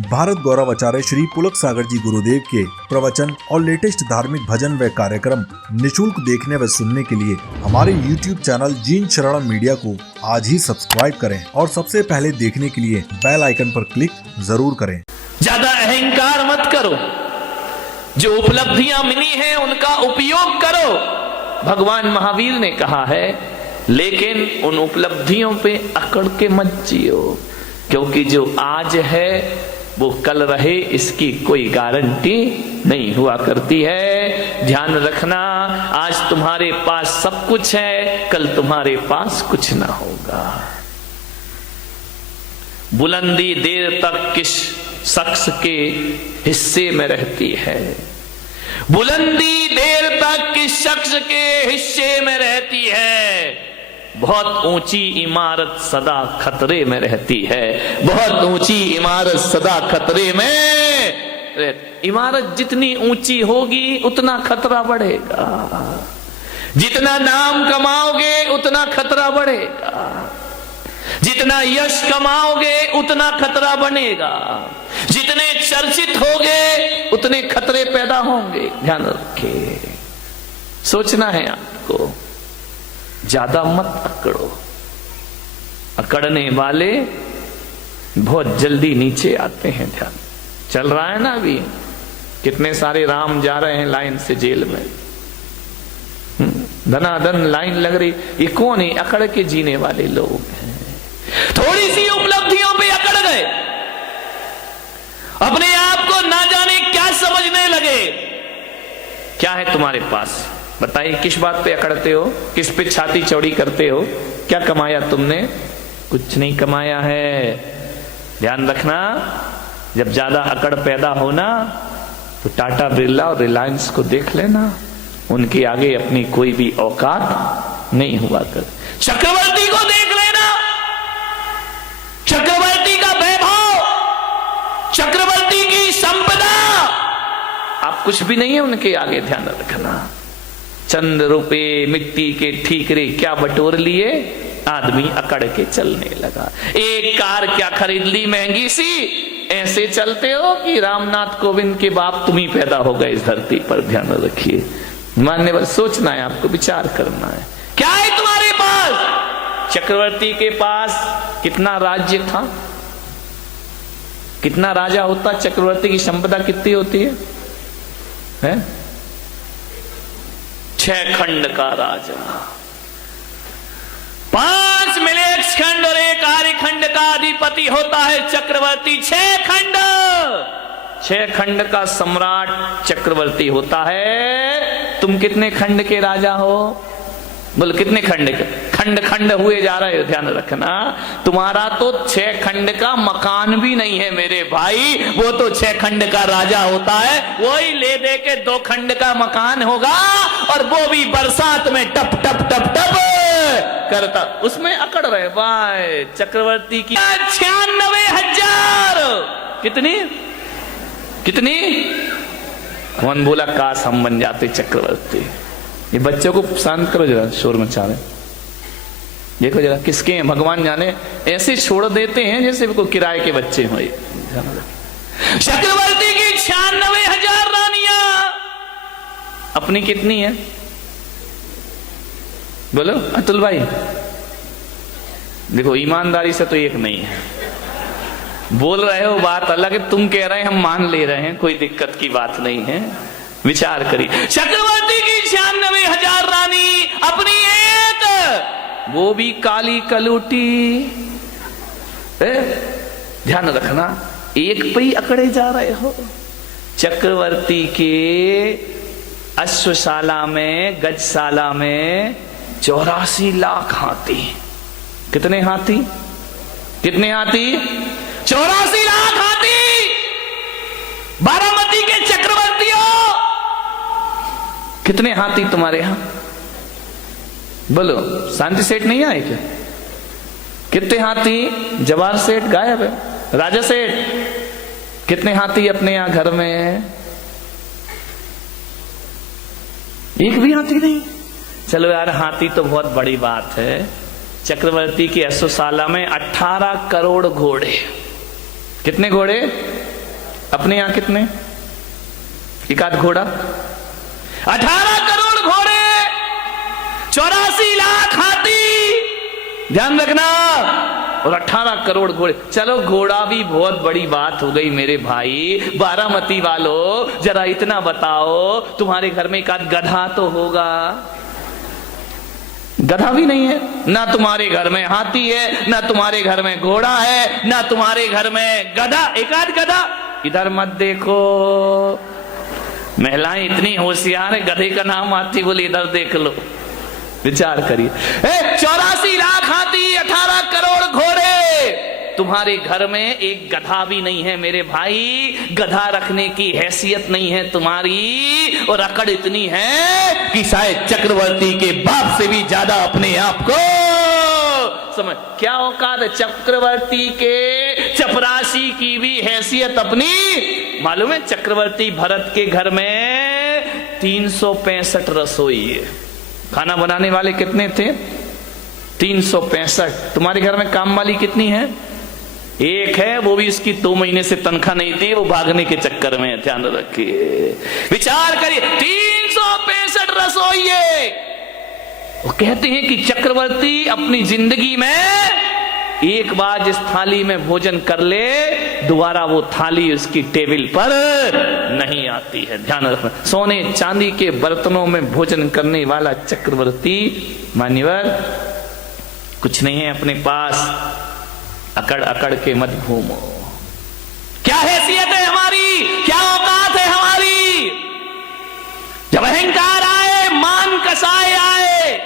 भारत गौरव आचार्य श्री पुलक सागर जी गुरुदेव के प्रवचन और लेटेस्ट धार्मिक भजन व कार्यक्रम निशुल्क देखने व सुनने के लिए हमारे YouTube चैनल जीन शरणम मीडिया को आज ही सब्सक्राइब करें और सबसे पहले देखने के लिए बेल आइकन पर क्लिक जरूर करें। ज्यादा अहंकार मत करो, जो उपलब्धियां मिली हैं उनका उपयोग करो। भगवान महावीर ने कहा है, लेकिन उन उपलब्धियों पे अकड़ के मत जियो, क्योंकि जो आज है वो कल रहे इसकी कोई गारंटी नहीं हुआ करती है। ध्यान रखना, आज तुम्हारे पास सब कुछ है, कल तुम्हारे पास कुछ ना होगा। बुलंदी देर तक किस शख्स के हिस्से में रहती है, बुलंदी देर तक किस शख्स के हिस्से में रहती है। बहुत ऊंची इमारत सदा खतरे में रहती है, बहुत ऊंची इमारत सदा खतरे में। इमारत जितनी ऊंची होगी उतना खतरा बढ़ेगा, जितना नाम कमाओगे उतना खतरा बढ़ेगा, जितना यश कमाओगे उतना खतरा बनेगा, जितने चर्चित होगे उतने खतरे पैदा होंगे। ध्यान रखिए, सोचना है आपको, ज्यादा मत अकड़ो। अकड़ने वाले बहुत जल्दी नीचे आते हैं। ध्यान चल रहा है ना, अभी कितने सारे राम जा रहे हैं लाइन से जेल में, धनाधन लाइन लग रही। ये कौन है? अकड़ के जीने वाले लोग हैं। थोड़ी सी उपलब्धियों पे अकड़ गए, अपने आप को ना जाने क्या समझने लगे। क्या है तुम्हारे पास? बताइए, किस बात पे अकड़ते हो, किस पे छाती चौड़ी करते हो? क्या कमाया तुमने? कुछ नहीं कमाया है। ध्यान रखना, जब ज्यादा अकड़ पैदा होना तो टाटा बिरला और रिलायंस को देख लेना, उनके आगे अपनी कोई भी औकात नहीं हुआ कर। चक्रवर्ती को देख लेना, चक्रवर्ती का वैभव, चक्रवर्ती की संपदा, आप कुछ भी नहीं है उनके आगे। ध्यान रखना, चंद रुपए मिट्टी के ठीकरे क्या बटोर लिए, आदमी अकड़ के चलने लगा। एक कार क्या खरीद ली महंगी सी, ऐसे चलते हो कि रामनाथ कोविंद के बाप तुम ही पैदा हो गए इस धरती पर। ध्यान रखिए, मानने वाले, सोचना है आपको, विचार करना है। क्या है तुम्हारे पास? चक्रवर्ती के पास कितना राज्य था, कितना राजा होता? चक्रवर्ती की संपदा कितनी होती है? 6 खंड का राजा, 5 मिलेक्स खंड और 1 आर्य खंड का अधिपति होता है चक्रवर्ती। 6 खंड, 6 खंड का सम्राट चक्रवर्ती होता है। तुम कितने खंड के राजा हो? बोलो कितने खंड के? खंड खंड हुए जा रहे हो। ध्यान रखना, तुम्हारा तो 6 खंड का मकान भी नहीं है मेरे भाई, वो तो 6 खंड का राजा होता है। वही ले दे के 2 खंड का मकान होगा, और वो भी बरसात में टप टप टप टप करता, उसमें अकड़ रहे भाई। चक्रवर्ती की 96,000। कितनी कितनी? कौन बोला काश हम बन जाते चक्रवर्ती? ये बच्चों को शांत करो जरा, शोर मचा रहे। देखो जरा किसके हैं, भगवान जाने, ऐसे छोड़ देते हैं जैसे कोई किराए के बच्चे हो। चक्रवर्ती की 96,000 रानियां, अपनी कितनी है? बोलो अतुल भाई। देखो ईमानदारी से तो एक नहीं है, बोल रहे हो बात अलग है, तुम कह रहे हैं हम मान ले रहे हैं, कोई दिक्कत की बात नहीं है। विचार करिए, चक्रवर्ती की 96,000 रानी, अपनी एक, वो भी काली कलूटी। ध्यान रखना, एक पे ही अकड़े जा रहे हो। चक्रवर्ती के अश्वशाला में, गजशाला में 84 लाख हाथी। कितने हाथी? कितने हाथी? 84 लाख हाथी। बारामती के चक्रवर्ती हो, कितने हाथी तुम्हारे यहां? बोलो, शांति सेठ नहीं आए क्या? कितने हाथी? जवाहर सेठ गायब है, राजा सेठ कितने हाथी अपने यहां घर में है? एक भी हाथी नहीं। चलो यार, हाथी तो बहुत बड़ी बात है। चक्रवर्ती की अश्वशाला में 18 करोड़ घोड़े। कितने घोड़े? अपने यहां कितने? एक आध घोड़ा। 18 करोड़ घोड़े, 84 लाख हाथी, ध्यान रखना, और 18 करोड़ घोड़े। चलो घोड़ा भी बहुत बड़ी बात हो गई मेरे भाई। बारामती वालों जरा इतना बताओ, तुम्हारे घर में एक आध गधा तो होगा? गधा भी नहीं है। ना तुम्हारे घर में हाथी है, ना तुम्हारे घर में घोड़ा है, ना तुम्हारे घर में गधा, एक आध गधा। इधर मत देखो, महिलाएं इतनी होशियार है, गधे का नाम आती बोले इधर देख लो। विचार करिए, 84 लाख हाथी, 18 करोड़ घोड़े, तुम्हारे घर में एक गधा भी नहीं है मेरे भाई। गधा रखने की हैसियत नहीं है तुम्हारी, और अकड़ इतनी है कि शायद चक्रवर्ती के बाप से भी ज्यादा अपने आप को समझ। क्या औकात है चक्रवर्ती के? चपरासी की भी हैसियत अपनी। मालूम है चक्रवर्ती भरत के घर में 365 रसोई है। खाना बनाने वाले कितने थे? 365। तुम्हारे घर में काम वाली कितनी है? एक है, वो भी इसकी 2 महीने से तनख्वाह नहीं थी, वो भागने के चक्कर में। ध्यान रखिए, विचार करिए, 365 रसोई है। वो कहते हैं कि चक्रवर्ती अपनी जिंदगी में एक बार जिस थाली में भोजन कर ले, दोबारा वो थाली उसकी टेबल पर नहीं आती है। ध्यान रखना, सोने चांदी के बर्तनों में भोजन करने वाला चक्रवर्ती मान्यवर कुछ नहीं है अपने पास। अकड़ अकड़ के मत घूमो। क्या हैसियत है हमारी, क्या औकात है हमारी? जब अहंकार आए, मान कसाए आए,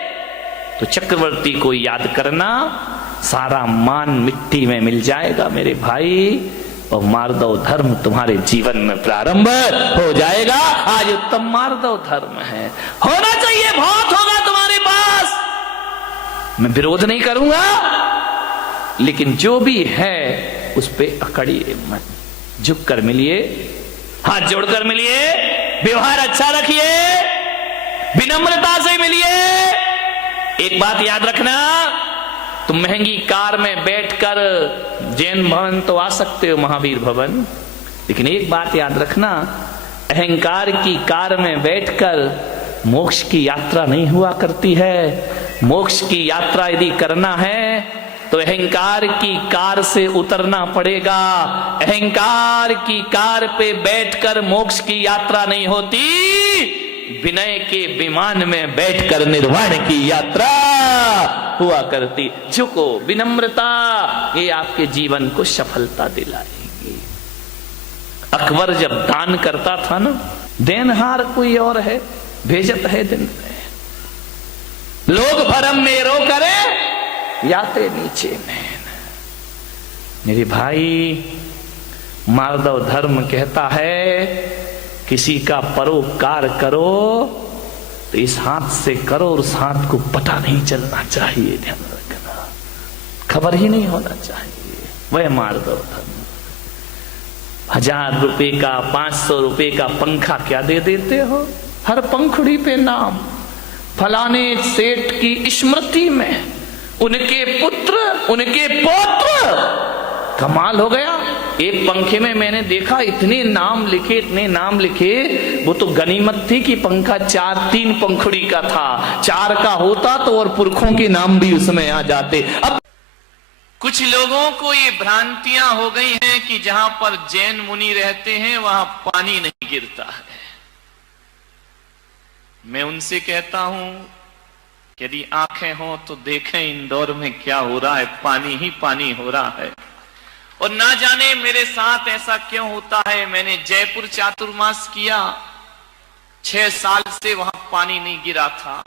तो चक्रवर्ती को याद करना, सारा मान मिट्टी में मिल जाएगा मेरे भाई, और मार्दव धर्म तुम्हारे जीवन में प्रारंभ हो जाएगा। आज उत्तम मार्दव धर्म है, होना चाहिए, बहुत होगा तुम्हारे पास, मैं विरोध नहीं करूंगा, लेकिन जो भी है उस पे अकड़िए मत। झुक कर मिलिए, हाथ जोड़कर मिलिए, व्यवहार अच्छा रखिए, विनम्रता से मिलिए। एक बात याद रखना, तुम महंगी कार में बैठकर जैन भवन तो आ सकते हो, महावीर भवन, लेकिन एक बात याद रखना, अहंकार की कार में बैठकर मोक्ष की यात्रा नहीं हुआ करती है। मोक्ष की यात्रा यदि करना है तो अहंकार की कार से उतरना पड़ेगा। अहंकार की कार पे बैठकर मोक्ष की यात्रा नहीं होती, विनय के विमान में बैठकर निर्वाण की यात्रा हुआ करती। झुको, विनम्रता, ये आपके जीवन को सफलता दिलाएगी। अकबर जब दान करता था ना, देनहार कोई और है, भेजत है दिन में, लोग भरम में रो करे याते नीचे में। मेरे भाई, मार्दव धर्म कहता है किसी का परोपकार करो तो इस हाथ से करो और उस हाथ को पता नहीं चलना चाहिए। ध्यान रखना, खबर ही नहीं होना चाहिए। वह मार्दव धर्म। 1000 रुपए का, 500 रुपए का पंखा क्या दे देते हो? हर पंखुड़ी पे नाम, फलाने सेठ की स्मृति में, उनके पुत्र, उनके पौत्र। कमाल हो गया। एक पंखे में मैंने देखा इतने नाम लिखे, इतने नाम लिखे। वो तो गनीमत थी कि पंखा 3 पंखुड़ी का था। 4 का होता तो और पुरखों के नाम भी उसमें आ जाते। अब कुछ लोगों को ये भ्रांतियां हो गई हैं कि जहां पर जैन मुनि रहते हैं वहां पानी नहीं गिरता है। मैं उनसे कहता हूं, यदि आंखें हो तो देखें इंदौर में क्या हो रहा है, पानी ही पानी हो रहा है। और ना जाने मेरे साथ ऐसा क्यों होता है। मैंने जयपुर चातुर्मास किया, 6 साल से वहां पानी नहीं गिरा था।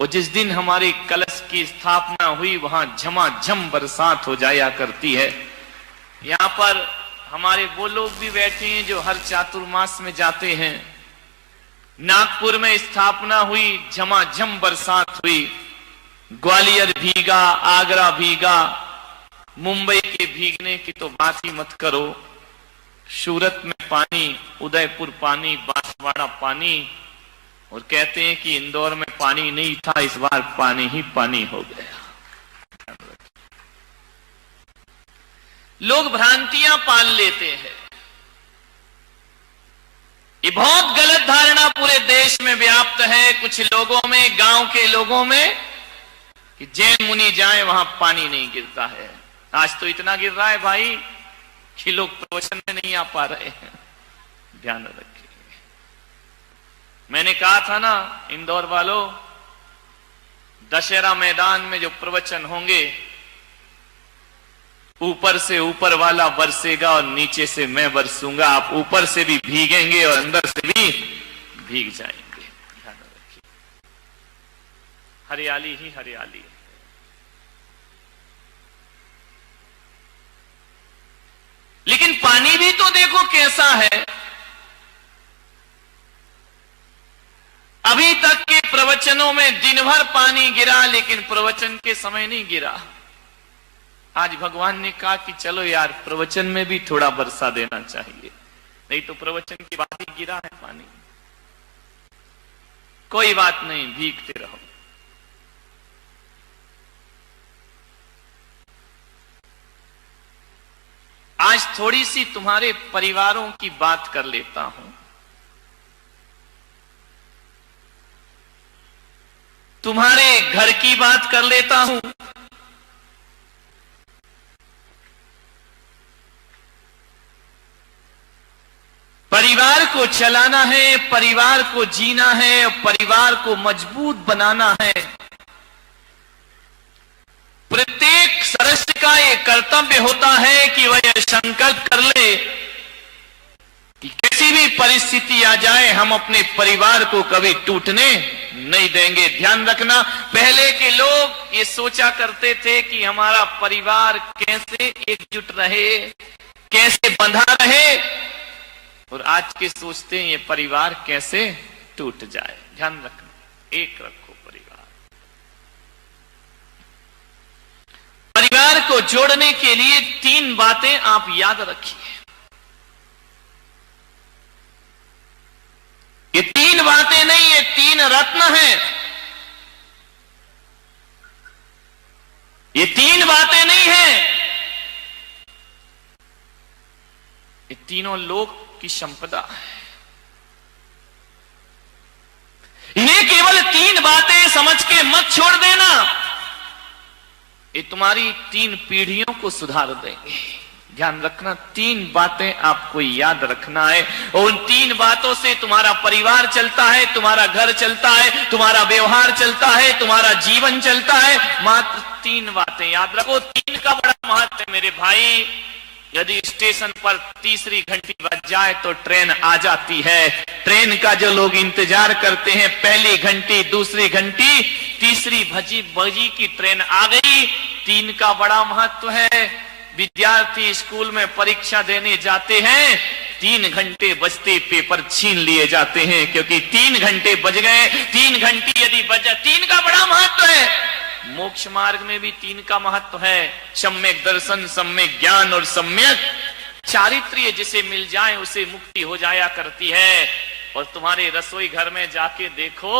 और जिस दिन हमारे कलश की स्थापना हुई वहां झमाझम बरसात हो जाया करती है। यहाँ पर हमारे वो लोग भी बैठे हैं जो हर चातुर्मास में जाते हैं। नागपुर में स्थापना हुई, झमाझम बरसात हुई, ग्वालियर भीगा, आगरा भीगा, मुंबई के भीगने की तो बात ही मत करो। सूरत में पानी, उदयपुर पानी, बांसवाड़ा पानी, और कहते हैं कि इंदौर में पानी नहीं था, इस बार पानी ही पानी हो गया। लोग भ्रांतियां पाल लेते हैं। ये बहुत गलत धारणा पूरे देश में व्याप्त है, कुछ लोगों में, गांव के लोगों में, कि जैन मुनि जाए वहां पानी नहीं गिरता है। आज तो इतना गिर रहा है भाई कि लोग प्रवचन में नहीं आ पा रहे हैं। ध्यान रखिए, मैंने कहा था ना इंदौर वालों, दशहरा मैदान में जो प्रवचन होंगे, ऊपर से ऊपर वाला बरसेगा और नीचे से मैं बरसूंगा। आप ऊपर से भी भीगेंगे और अंदर से भी भीग जाएंगे। ध्यान रखिए, हरियाली ही हरियाली। लेकिन पानी भी तो देखो कैसा है। अभी तक के प्रवचनों में दिन भर पानी गिरा, लेकिन प्रवचन के समय नहीं गिरा। आज भगवान ने कहा कि चलो यार, प्रवचन में भी थोड़ा बरसा देना चाहिए, नहीं तो प्रवचन के बाद ही गिरा है पानी। कोई बात नहीं, भीगते रहो। आज थोड़ी सी तुम्हारे परिवारों की बात कर लेता हूं। तुम्हारे घर की बात कर लेता हूं। परिवार को चलाना है, परिवार को जीना है, परिवार को मजबूत बनाना है। प्रत्येक सदस्य का यह कर्तव्य होता है कि वह यह संकल्प कर ले कि किसी भी परिस्थिति आ जाए, हम अपने परिवार को कभी टूटने नहीं देंगे। ध्यान रखना, पहले के लोग ये सोचा करते थे कि हमारा परिवार कैसे एकजुट रहे, कैसे बंधा रहे, और आज के सोचते हैं ये परिवार कैसे टूट जाए। ध्यान रखना, एक रखो परिवार। परिवार को जोड़ने के लिए 3 बातें आप याद रखिए। ये 3 बातें नहीं, ये 3 रत्न हैं। ये 3 बातें नहीं हैं, ये तीनों लोग की संपदा है। इन्हें केवल 3 बातें समझ के मत छोड़ देना, ये तुम्हारी 3 पीढ़ियों को सुधार देंगे। ध्यान रखना, 3 बातें आपको याद रखना है, और उन 3 बातों से तुम्हारा परिवार चलता है, तुम्हारा घर चलता है, तुम्हारा व्यवहार चलता है, तुम्हारा जीवन चलता है। मात्र 3 बातें याद रखो। 3 का बड़ा महत्व है मेरे भाई। यदि स्टेशन पर तीसरी घंटी बज जाए तो ट्रेन आ जाती है। ट्रेन का जो लोग इंतजार करते हैं, पहली घंटी, दूसरी घंटी, तीसरी बजी की ट्रेन आ गई। 3 का बड़ा महत्व है। विद्यार्थी स्कूल में परीक्षा देने जाते हैं, 3 घंटे बजते पेपर छीन लिए जाते हैं, क्योंकि 3 घंटे बज गए। 3 घंटी यदि बज जाए, 3 का बड़ा महत्व है। मोक्ष मार्ग में भी 3 का महत्व है। सम्यक दर्शन, सम्यक ज्ञान और सम्यक चारित्र्य जिसे मिल जाए उसे मुक्ति हो जाया करती है। और तुम्हारे रसोई घर में जाके देखो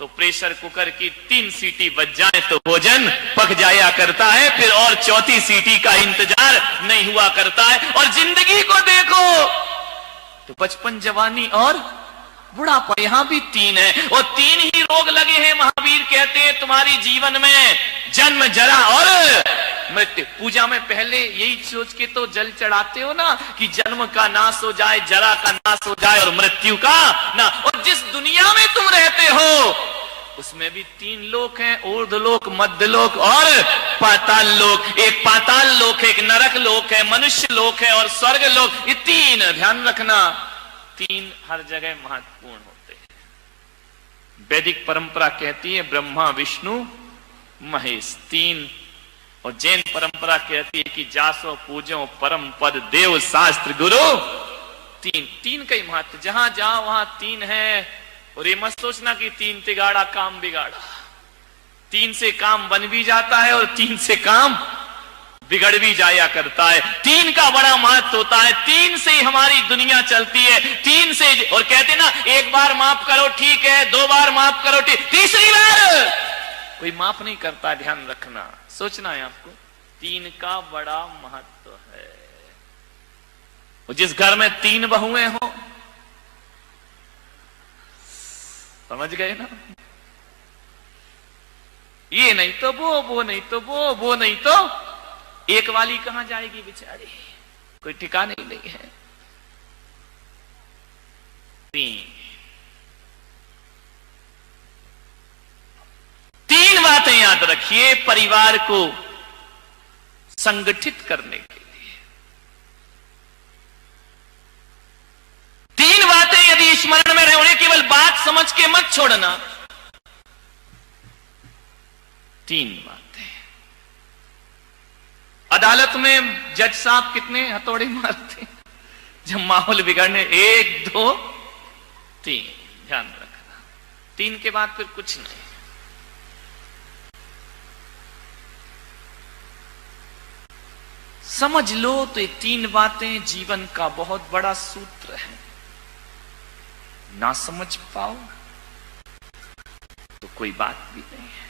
तो प्रेशर कुकर की 3 सीटी बज जाए तो भोजन पक जाया करता है, फिर और 4थी सीटी का इंतजार नहीं हुआ करता है। और जिंदगी को देखो तो बचपन, जवानी और बुढ़ापा, यहां भी 3 है, और 3 ही रोग लगे हैं। महावीर कहते हैं तुम्हारी जीवन में जन्म, जरा और मृत्यु। पूजा में पहले यही सोच के तो जल चढ़ाते हो ना कि जन्म का नाश हो जाए, जरा का नाश हो जाए और मृत्यु का ना। और जिस दुनिया में तुम रहते हो उसमें भी 3 लोक हैं, ऊर्ध्वलोक, मध्यलोक और पाताल लोक। एक पाताल लोक है, एक नरक लोक है, मनुष्य लोक है और स्वर्ग लोक। ये 3 ध्यान रखना, 3 हर जगह महत्वपूर्ण होते हैं। वैदिक परंपरा कहती है ब्रह्मा, विष्णु, महेश 3, और जैन परंपरा कहती है कि जासो पूजो परम पद देव शास्त्र गुरु 3 का ही महत्व। जहां जाओ वहां 3 है। और ये मत सोचना कि 3 तिगाड़ा काम बिगाड़ा। 3 से काम बन भी जाता है और 3 से काम बिगड़ भी जाया करता है। 3 का बड़ा महत्व होता है। 3 से ही हमारी दुनिया चलती है। 3 से, और कहते ना, 1 बार माफ करो ठीक है, 2 बार माफ करो ठीक, तीसरी बार कोई माफ नहीं करता। ध्यान रखना, सोचना है आपको, 3 का बड़ा महत्व है। और जिस घर में 3 बहुएं हो, समझ गए ना? ये नहीं तो वो नहीं तो वो नहीं तो एक वाली कहां जाएगी बेचारी, कोई ठिकाने ही नहीं है। तीन बातें याद रखिए परिवार को संगठित करने के लिए। तीन बातें यदि स्मरण में रहे, उन्हें केवल बात समझ के मत छोड़ना। तीन बातें। अदालत में जज साहब कितने हथौड़े मारते जब माहौल बिगड़ने? 1 2 3। ध्यान रखना, 3 के बाद फिर कुछ नहीं। समझ लो तो ये 3 बातें जीवन का बहुत बड़ा सूत्र है। ना समझ पाओ तो कोई बात भी नहीं है।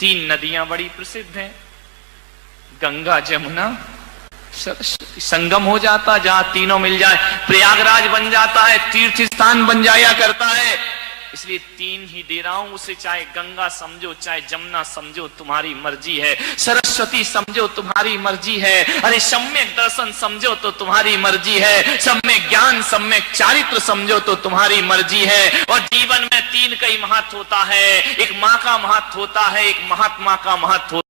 3 नदियां बड़ी प्रसिद्ध हैं, गंगा जमुना सरस्वती। संगम हो जाता जहां तीनों मिल जाए, प्रयागराज बन जाता है, तीर्थ स्थान बन जाया करता है। इसलिए 3 ही दे रहा हूं, उसे चाहे गंगा समझो चाहे जमुना समझो तुम्हारी मर्जी है, सरस्वती समझो तुम्हारी मर्जी है, अरे सम्यक दर्शन समझो तो तुम्हारी मर्जी है, सम्यक ज्ञान सम्यक चारित्र समझो तो तुम्हारी मर्जी है। और जीवन में 3 का ही महत्व होता है, एक मां का महत्व होता है, एक महात्मा का महत्व